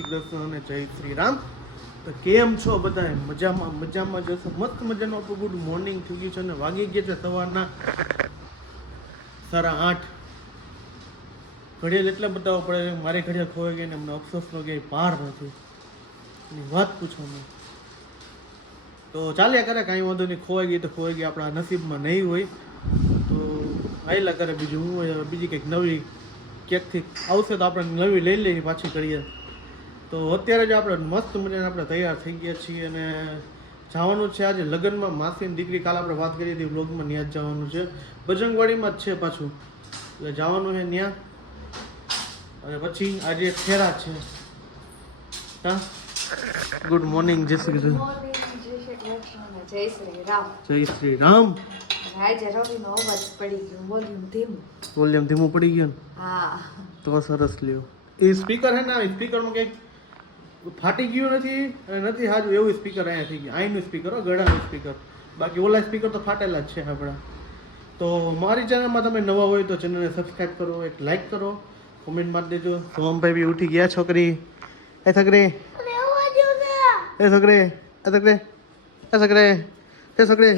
શ્રી કૃષ્ણ અને જય શ્રી રામ. તો કેમ છો બધા મજામાં મજામાં જશો મસ્ત મજાનું આપણું ગુડ મોર્નિંગ થઈ ગયું છે અને વાગી ગયા છે સવારના સારા આઠ. ઘડિયાળ એટલા બતાવવા પડે મારે ઘડિયાળ ખોવાઈ ગઈ ને અમને અફસોસનો કે પાર નથી. એની વાત પૂછો મેં તો ચાલ્યા કરે, કાંઈ વાંધો નહીં, ખોવાઈ ગઈ તો ખોવાઈ ગઈ, આપણા નસીબમાં નહીં હોય. તો આવેલા કરે, બીજું હું, બીજી કંઈક નવી ક્યાંકથી આવશે તો આપણે નવી લઈ લઈએ પાછી કરીએ તો અત્યારે જ આપણે મસ્ત મજાને આપણે તૈયાર થઈ ગયા છીએ અને જવાનું છે આજે લગ્નમાં. માસીની દીકરી કાલ આપણે વાત કરી હતી બ્લોગમાં ત્યાં જ જવાનું છે. બજરંગવાડીમાં જ છે પાછું. એટલે જવાનું છે ત્યાં અને પછી આજે ફેરા છે. હા? ગુડ મોર્નિંગ જય શ્રી કૃષ્ણ. જય શ્રી રામ. જય શ્રી રામ. વોલ્યુમ ધીમું. પડી ગયું હા. તો સરસ લ્યો. એ સ્પીકર હે ને સ્પીકરમાં કંઈક ફાટી ગયું નથી અને નથી હાજુ એવું સ્પીકર અહીંયા થઈ ગયું. અહીંનું સ્પીકર ગળાનું સ્પીકર. બાકી ઓલા સ્પીકર તો ફાટેલા જ છે આપણા. તો મારી ચેનલમાં તમે નવા હોય તો ચેનલને સબસ્ક્રાઈબ કરો એક લાઈક કરો કોમેન્ટ મારી દેજો. સોમભાઈ બી ઉઠી ગયા છોકરી. એ છોકરી. એ છોકરી. એ છોકરી. એ છોકરી. એ છોકરી.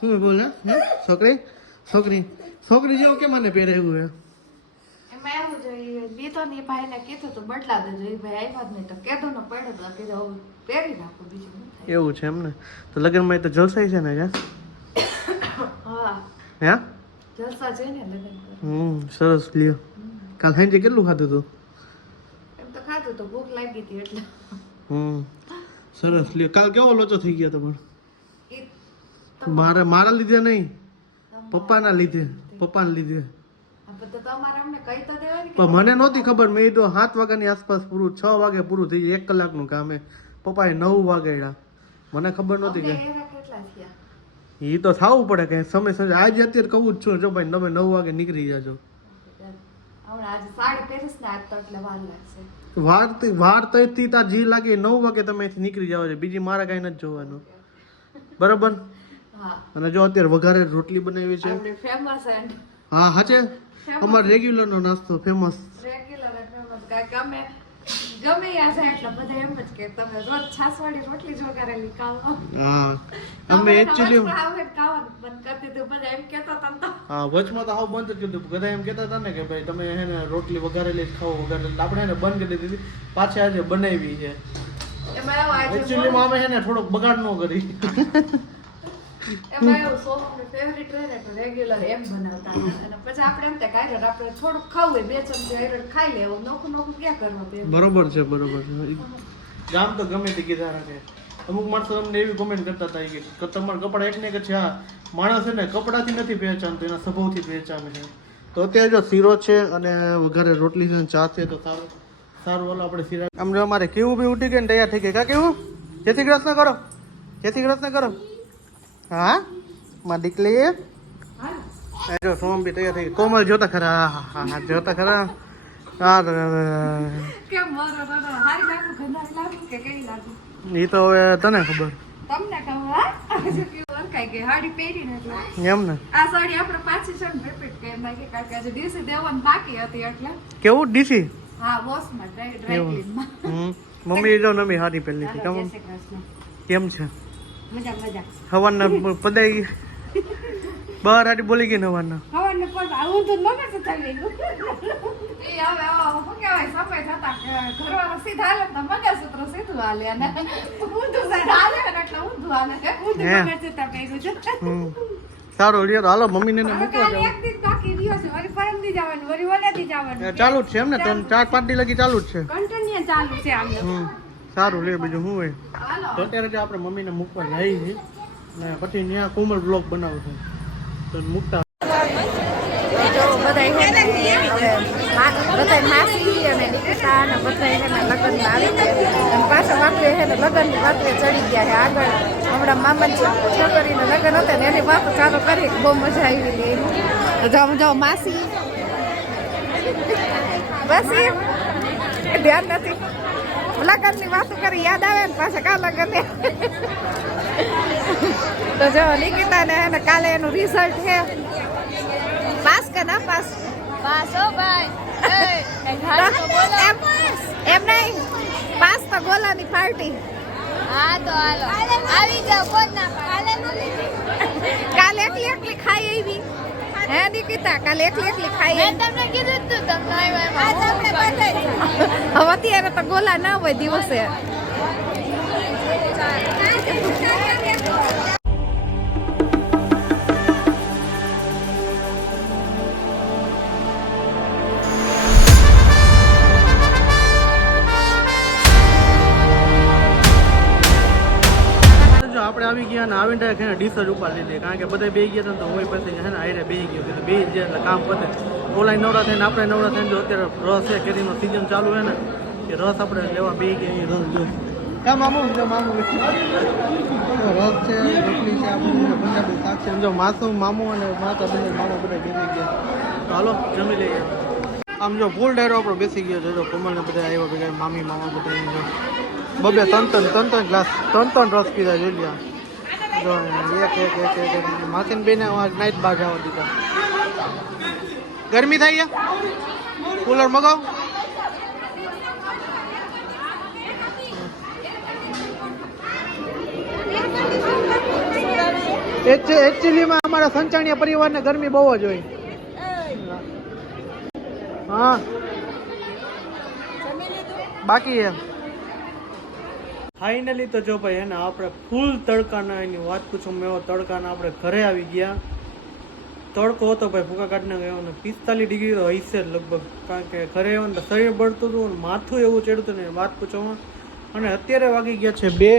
શું બોલે? છોકરી? છોકરી. છોકરી જેવું કેમ મને પહેરે એવું હે? જોઈએ મેં તો ને ભાઈને કીધું તો બદલા દેજો. એ ભાઈ આવ્યા જ નહીં તો કીધું ને પડ્યો તો કીધું પહેરી નાખો બીજું એવું છે એમને તો લગ્નમાં એ તો જલસાઈ છે ને હા? હે. જલસા છે ને લગ્ન હમ સરસ લ્યો. કાલ સાંજે કેટલું ખાધું તું? એમ તો ખાધું તો ભૂખ લાગી હતી એટલે. હમ સરસ લ્યો. કાલ કેવો લોચો થઈ ગયો તમારો? પણ મારે મારા લીધે નહીં પપ્પાના લીધે પપ્પાના લીધે. પણ મને નહોતી ખબર. મેં તો સાત વાગ્યાની આસપાસ પૂરું છ વાગે પૂરું થઈ જાય એક કલાકનું કામ હે પપ્પાએ નવ વાગેડા મને ખબર નહોતી કે એ તો થવું પડે કે સમય સમય આજે અત્યારે કહું જ છું જો ભાઈ તમે નવ વાગે નીકળી જાજો. વાર વાર થી- વાર તાર જી લાગે નવ વાગે તમે અહીંથી નીકળી જાવ છો. બીજી મારે કાંઈ નથી જોવાનું. બરાબર? અને જો અત્યારે વઘારે રોટલી બનાવી છે. હા હાચે અમારો રેગ્યુલર નો નાસ્તો ફેમસ રેગ્યુલર ફેમસ કાંઈ ગમે ગમે યા જાય એટલે બધા એમ જ કે તમે રોજ છાસવાળી રોટલી જ વઘારેલી ખાઓ. હા અમે તમે એકચ્યુઅલી ખાવ એટલે ખાવાનું બંધ કરી દીધું. બધા એમ કહેતા હતા ને તો. હા વચમાં તો આવું બંધ જ કીધું બધા એમ કહેતા હતા ને કે ભાઈ તમે હે રોટલી વઘારેલી જ ખાઓ વઘારેલી આપણે એને બંધ કરી દીધી પાછી આજે બનાવી છે. એમાં એવું આજે એકચ્યુઅલી અમે થોડોક બગાડ ન કરી. એમાં એવું સોમનું ફેવરિટ રહે ને તો રેગ્યુલર એમ બનાવતા અને પછી આપણે એમ થાય કે આપણે થોડુંક ખાવું હોય બે ચમચી આયરન ખાઈ લેવું નોખું નોખું ક્યાં કરવા બરોબર છે બરોબર છે. ગામ તો ગમે તે કીધા રાખે. અમુક માણસો અમને એવી કોમેન્ટ કરતા હતા કે તમારા કપડા એક ને એક છે. આ માણસ છે ને કપડાથી નથી પહેચાનતો એના સ્વભાવથી પહેચાને છે. તો અત્યારે જો શીરો છે અને વઘારે રોટલી છે અને ચા છે તો સારું સારું ઓલો આપણે શીરા આમ અમારે કેવું બી ઉઠી ગયું તૈયાર થઈ ગઈ. કા કેવું? જેથી ગ્રસ્ત કરો. જેથી ગ્રસ્ત કરો. હા? માં દીકલી જો સોમ બી તૈયાર થઈ કોમલ જોતા ખરા. હા હા હા જોતા ખરા. હા એ તો હવે તને ખબર. તમને હાડી એટલે. એમ ને? આ સાડી આપણે પાછી છે ને રિપીટ કરી કારણ કે દિવસે દેવાની બાકી હતી એટલે. કેવું? ડીસી હા વોશમાં ડ્રાય ડ્રાય એવું. ક્લીનમાં હમ. મમ્મી જો નમી હારી પહેલી હતી કેમ છે? મજા મજા. હવારના પદાઈ ગઈ. બહાર હારી બોલી ગઈ હવાના. હવાને પણ આવું તો મગજ થઈ ગયું એ હવે હવે શું કહેવાય સમય થતા કે સીધા હાલે તો મંગળસૂત્ર સીધું હાલે અને ઊંધું સાઈડ હાલે એટલે ઊંધું હાલે ઊંધું હે. મંગળસૂત્ર પહેર્યું છે. હમ. સારું લ્યો તો હાલો મમ્મીને ને મૂકવા જાવ એક દી બાકી રહ્યો છે. વળી પરમ દી જવાનું વળી ઓલે દી જવાનું ચાલુ જ છે એમ ને ત્રણ ચાર પાંચ દી લગી ચાલુ જ છે. કન્ટિન્યુ ચાલુ છે આમ સારું લે, બીજું શું હોય? તો અત્યારે જો આપણે મમ્મીને મૂકવા જઈએ ને પછી ત્યાં કોમલ બ્લોક બનાવશું તો મૂકતા બધાય માસી અને નિકિતા અને બધાય હે ને લગ્નમાં આવી ગયા અને પાછા વાપરે છે ને, લગ્નની વાપરે ચડી ગયા છે. આગળ હમણાં મામાની છોકરીને લગ્ન હતા ને, એની વાતો ચાલુ કરી બહુ મજા આવી ગઈ એની તો જો જો માસી. બસ એ ધ્યાન નથી. લગ્નની વાતો કરી યાદ આવે ને પાછા કા લગન? તો જો નિકિતા ને કાલે એનું રિઝલ્ટ છે. પાસ કે ના પાસ? પાસો ભાઈ. તો બોલો. એમ નહીં. પાસ તો ગોલાની પાર્ટી હા તો હાલો. આવી જાઓ કોણ ના કાલે કાલે એકલી એકલી ખાઈ આવી હે દીકિતા કાલે એકલી એકલી ખાઈ મેં તમને કીધું તું તમને એમાં તમને બતાવી હવે અત્યારે તો ગોલા ના હોય દિવસે. આવી આવીને એને ડીશ જ ઉપાડી લીધી કારણ કે બધા બે ગયા હતા તો હોય પછી છે ને આયરે બે ગયો એટલે બે જ કામ પતે. ઓલા નવરા થઈને, આપણે નવરા થઈને જો અત્યારે રસ છે, કેરીનો સિઝન ચાલુ છે ને કે રસ આપણે લેવા બે ગયા એ રસ જો. કા મામુ? જો મામું રસ છે, રોટલી મામુ અને માતા બંને મામા બધા બેસી ગયા. હાલો, જમી લઈએ. આમ જો ફૂલ ડાયરો આપણો બેસી ગયો છે. જો કમળ ને બધા આવ્યા, બધા મામી, મામા બધા બબે ત્રણ ત્રણ ત્રણ ત્રણ ગ્લાસ ત્રણ ત્રણ રસ પીધા, જોઈ લ્યા. એક એક એક એક માસીન બેને નાઈટ બાર જવા ગરમી થાય છે? કુલર મગાવ. એકચ્યુઅલીમાં અમારા સંચાણીયા પરિવારને ગરમી બહુ જ હોય. હા. બાકી એમ ફાઇનલી તો જો ભાઈ એને આપણે ફૂલ તડકાના એની વાત પૂછું, મેં તડકાના આપણે ઘરે આવી ગયા. તડકો હતો ભાઈ, ભૂકા કાઢને ગયો ને પિસ્તાલીસ ડિગ્રી તો હશે જ લગભગ. કારણ કે ઘરે આવ્યો ને શરીર બળતું હતું ને માથું એવું ચડતું ને વાત પૂછવામાં અને અત્યારે વાગી ગયા છે બે.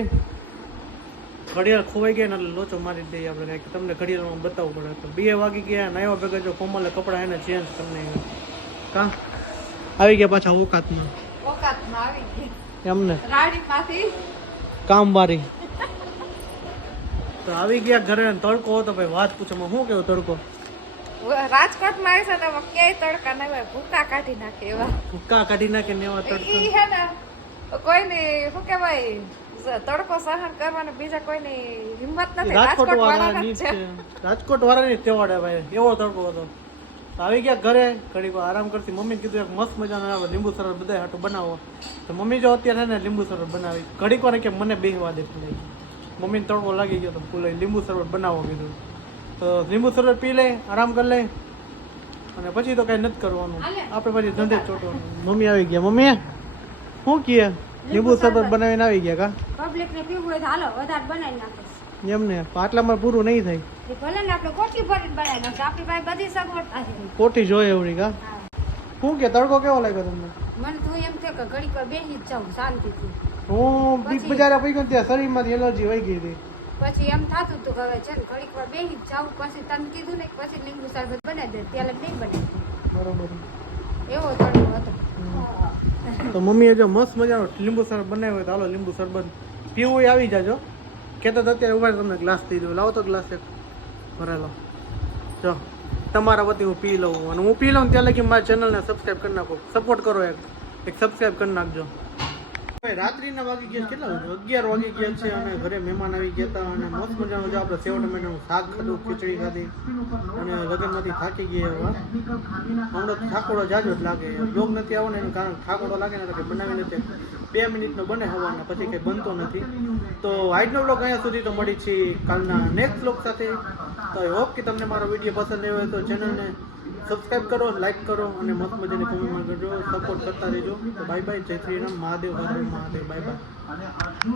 ઘડિયાળ ખોવાઈ ગયા ને લોચો મારી દઈએ આપણે કાંઈક તમને ઘડિયાળમાં બતાવવું પડે. તો બે વાગી ગયા નાયવા ભેગા જો કોમલે કપડાં એને ચેન્જ કરી નાખ્યા. કા? આવી ગયા પાછા ઓકાતમાં. ઓકાતમાં આવી ગઈ એમને. કામવારી તો આવી ગયા ઘરે તડકો હતો ભાઈ વાત પૂછો માં શું કેવું તડકો? રાજકોટમાં આવી છે ને ક્યાંય તડકા ના હોય ભૂકા કાઢી નાખે એવા. ભૂકા કાઢી નાખે ને એવા તડકો. ઈ હે ને કોઈને શું કહેવાય તડકો સહન કરવાનો બીજા કોઈની હિંમત નથી. રાજકોટ રાજકોટ વાળા ની જ છે. રાજકોટ વાળાની તેવાડે ભાઈ એવો તડકો હતો. આવી ગયા ઘરે. ઘડીક આરામ કરતી મમ્મી કીધું એક મસ્ત મજાનો આવે લીંબુ સરસ બધા હાટું બનાવો. તો મમ્મી જો અત્યારે ને લીંબુ સરસ બનાવી. ઘડીક વાર કે મને બેહવા દે મમ્મીને તડકો લાગી ગયો તો ફૂલે લીંબુ શરબત બનાવો કીધું. તો લીંબુ શરબત પી લે આરામ કરી લે. અને પછી તો કઈ નથી કરવાનું. આપણે પછી ધંધે ચોટવાનું. મમ્મી આવી ગયા. મમ્મી શું કહે લીંબુ શરબત બનાવીને આવી ગયા કા? પબ્લિક ને પીવું હોય તો હાલો વધારે બનાવી નાખે. એમને પાટલામાં પૂરું નહીં થાય. એ ભલે ને આપણે કોઠી ભરીને બનાવી નાખે આપણી પાસે બધી સગવડતા છે. કોઠી જોઈએ એવડી કા? શું કે તડકો કેવો લાગ્યો તમને? મને તું એમ કે ઘડીક વાર બેસી જ જાઉં શાંતિથી. હું બીક બજારે પડી ગયો ને ત્યાં શરીરમાંથી એલર્જી વહી ગઈ હતી. પછી એમ થતું હતું કે હવે છે ને ઘડીક વાર બેસી જ જાઉં પછી તને કીધું ને પછી લીંબુ શરબત બનાવી દે ત્યારે નહીં બનાવી. બરોબર. એવો તડકો હતો. તો મમ્મીએ જો મસ્ત મજાનો લીંબુ શરબત બનાવ્યો હોય તો હાલો લીંબુ શરબત પીવું આવી જાજો. કહેતા હતા, અત્યારે ઊભા તમને ગ્લાસ દઈ દઉં લાવો તો ગ્લાસ એક ભરેલો. જો, તમારા વતી હું પી લઉં. અને હું પી લઉં ત્યાં લગી મારી ચેનલને સબસ્ક્રાઈબ કરી નાખો. સપોર્ટ કરો એક એક સબસ્ક્રાઈબ કરી નાખજો. રાત્રિના વાગી ગયા કેટલા અગિયાર વાગી ગયા છે અને ઘરે મહેમાન આવી ગયા હતા અને મસ્ત મજાનું જો આપણે સેવ ટમેટાનું શાક, ખાધું, ખીચડી ખાધી અને લગ્નમાંથી થાકી ગયા એવા. હમણાં ઠાકોડો જાજો જ લાગે. યોગ નથી આવવાનો, એનું કારણ થાકોડો લાગે ને કંઈ બનાવી નથી બે મિનિટનો બને હવાના, પછી કંઈ બનતો નથી. તો આજનો બ્લોગ અહીંયા સુધી તો મળી છે. કાલના નેક્સ્ટ બ્લોગ સાથે. તો હોપ કે તમને મારો વીડિયો પસંદ આવ્યો હોય તો ચેનલને સબસ્ક્રાઇબ કરો લાઈક કરો અને મસ્ત મજાની કોમેન્ટમાં કરજો. સપોર્ટ કરતા રહેજો. તો બાય બાય જય શ્રી રામ. મહાદેવ, હર મહાદેવ. Bye bye